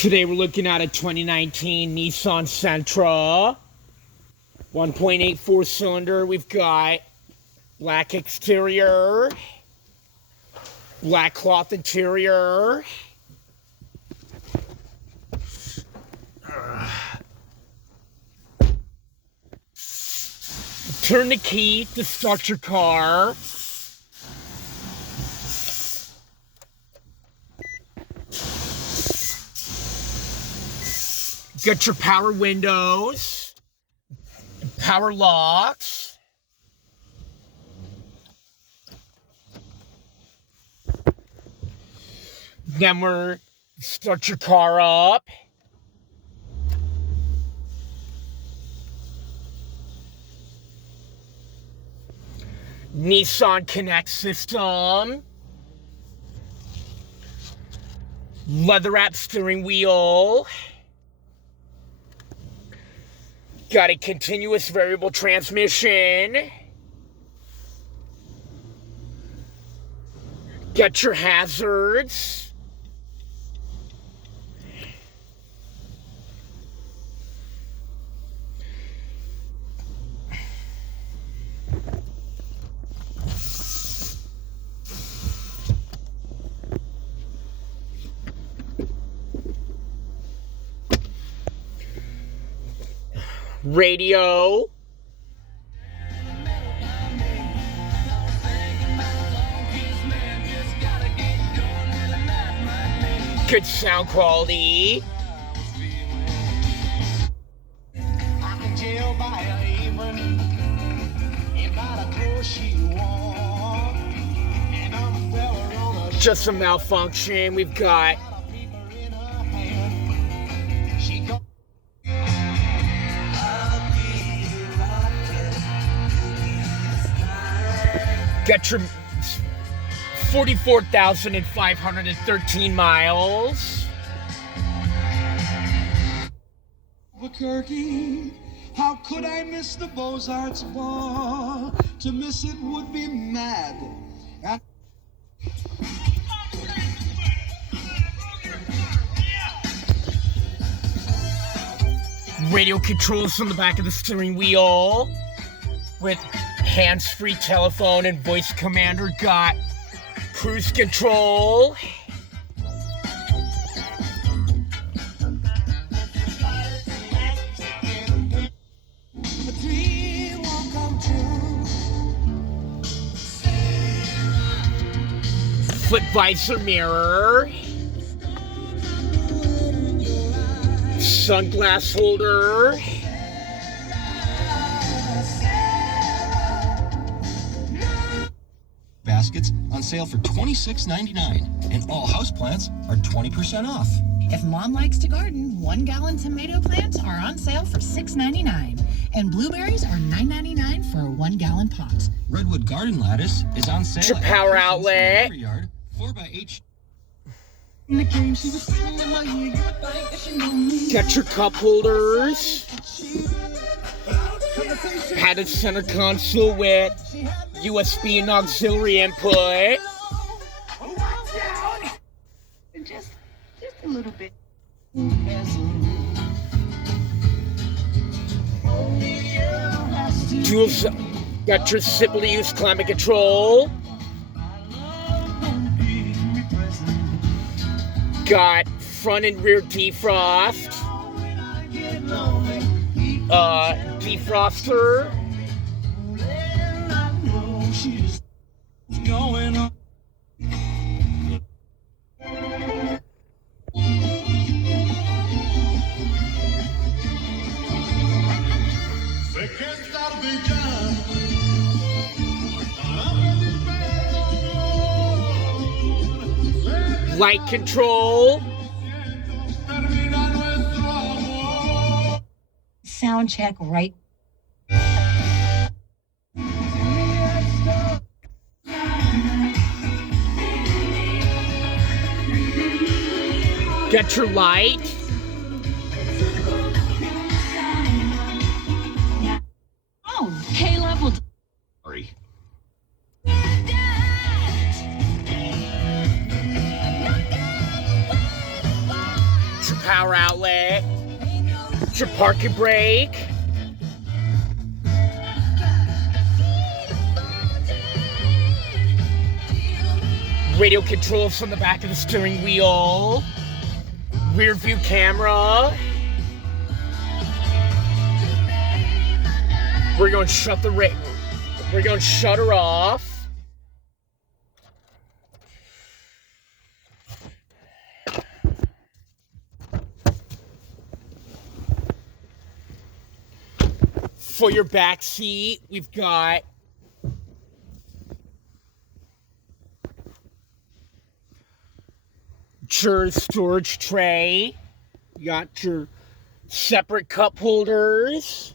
Today we're looking at a 2019 Nissan Sentra. 1.84 cylinder. We've got black exterior, black cloth interior. Turn the key to start your car. Get your power windows, power locks. Then start your car up. Nissan Connect system. Leather wrap steering wheel. Got a continuous variable transmission. Got your hazards. Radio. Good sound quality. Just a malfunction. We've got your 44,513 miles. Albuquerque, how could I miss the Beaux-Arts ball? To miss it would be mad. Radio controls on the back of the steering wheel with hands-free telephone and voice commander. Got cruise control. Flip visor mirror. Sunglass holder. Baskets on sale for $26.99, and all houseplants are 20% off. If mom likes to garden, 1 gallon tomato plants are on sale for $6.99, and blueberries are $9.99 for a 1 gallon pot. Redwood garden lattice is on sale. Your power outlet. Yard, 4x8. Got your cup holders. Padded center console with USB and auxiliary input. Just a little bit. Got your simply use climate control. Got front and rear defrost. Defroster. Light control. Sound check right. Get your light. Oh, K-level. Sorry. power outlet. Your parking brake. Radio controls from the back of the steering wheel. Rear view camera. We're going to shut her off. For your back seat, we've got your storage tray. You got your separate cup holders.